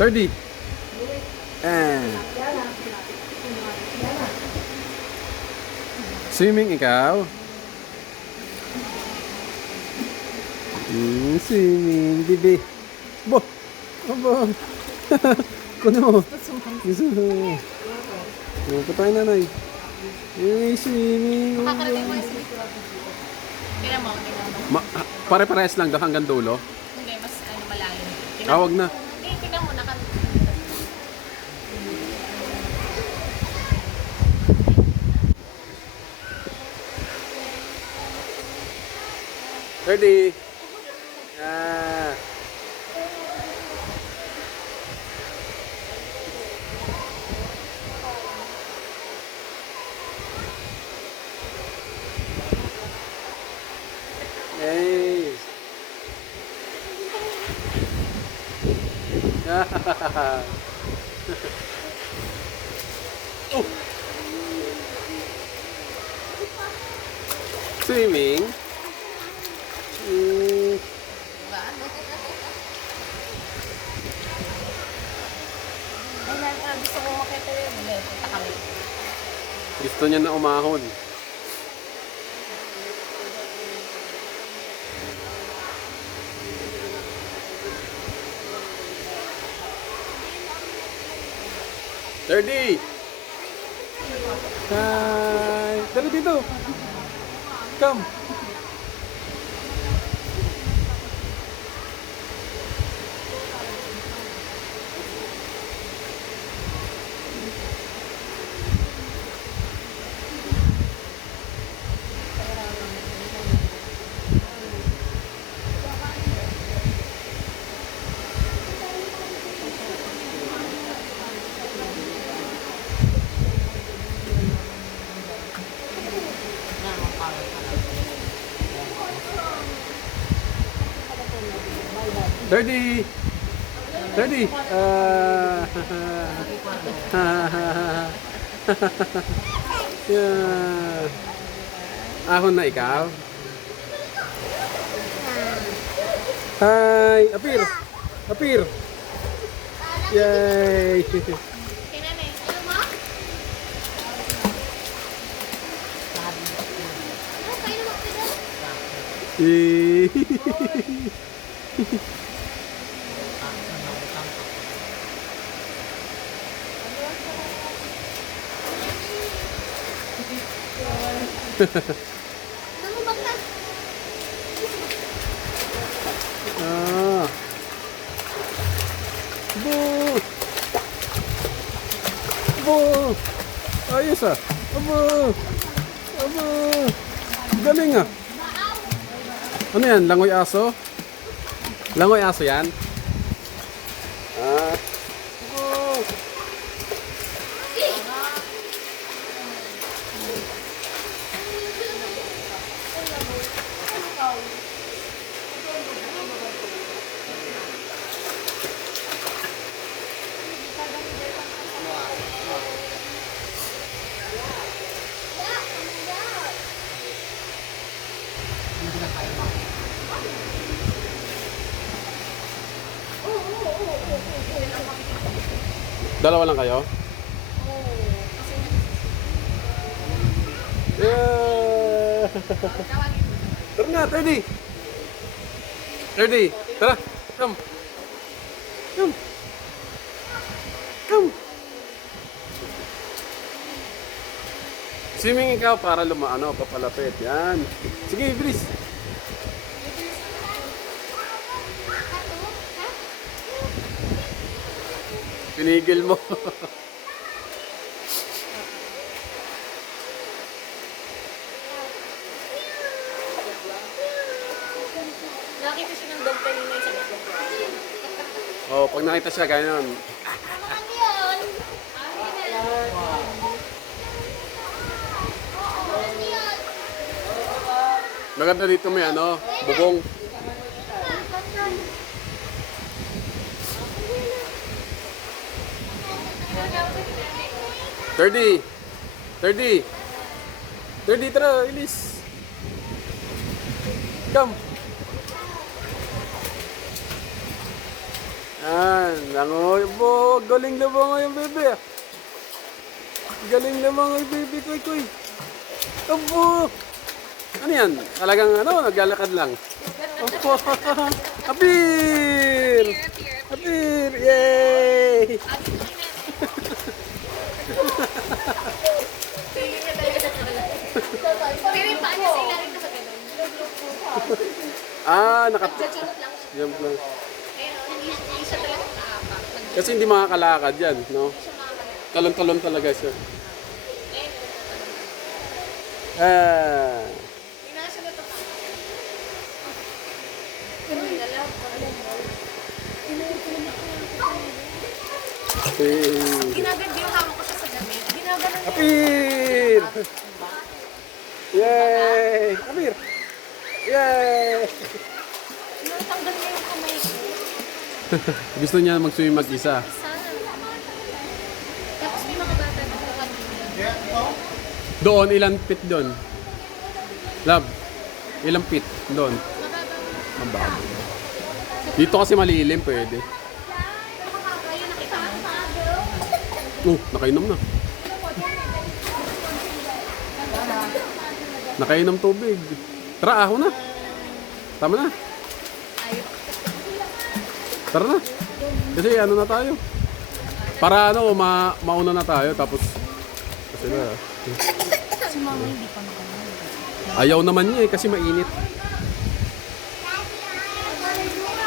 30. Swimming ikaw? Swimming, bibi. Bo! Abo! Kuno mo. Gusto mo. Patay nanay. Swimming. Makakarating mo yung swimming. Tingnan mo. Pare-parehas lang daw hanggang dulo. Hindi, mas malalim. Wag na. Tingnan mo, 30. Ah. Hey. Oh. Swimming. gusto ko makita yun. Punta kami. Gusto niya na umahon. Thirty. Hi. Dali dito. Come. Thirty. 30. Yeah. Ahon na ikaw. Hi, appear. Appear. Yay. Tingnan eh. Ano mo? Namubag na. Ah. Bo. Bo. Ayos ah. Abo. Abo. Galing ah. Ano yan? Langoy aso? Langoy aso yan? Ah. Abo. Dalawa lang kayo? Yeah! Tara na, 30! 30! Tara! Come! Come! Come! Swimming ikaw para papalapit. Yan. Sige, bilis! Pinigil mo. Nakita siya ng dog kanina sa likod. Oh, pag nakita siya ganyan. Ano yun? Maganda dito may bubong. Thirty. 30. 30, tara, ilis. Come. Yan. Yan. Langoy. Bo, galing naman yung bebe. Galing naman yung bebe, kuy. Abo. Ano yan? Talagang ano, naglalakad lang. Opo. Apir! Apir! Yay! Tingin niya talaga sa kanila. Pero yung paa niya sa ilalim na ba ganun? Nagchachurot lang siya. Jump lang. Ayun, hindi siya talaga nakaapak. Kasi hindi makakalakad yan, no? Hindi siya makakalakas. Talon-talon talaga siya. Ayun, Ah. hindi na siya natapos. Uy, alam ko. Apir! Ginagad yung hawak ko siya sa damit. Ginagad niya. Apir! Yay! Apir! Yay! Natanggal niya yung kamay ko. Gusto niya mag-swimming mag-isa. Sana. Tapos may mga bata na kanina. Doon, ilang feet doon? Love, ilang feet doon? Mababa. Mababa. Dito kasi malilim, pwede. Ayun, nakita mo. Nakainom na. Nakainom tubig. Tara, ako na. Tama na. Ayun. Tara na. Kasi ano na tayo. Para ano, mauna na tayo. Tapos, kasi na. Si mama hindi pa makalaman. Ayaw naman niya kasi mainit.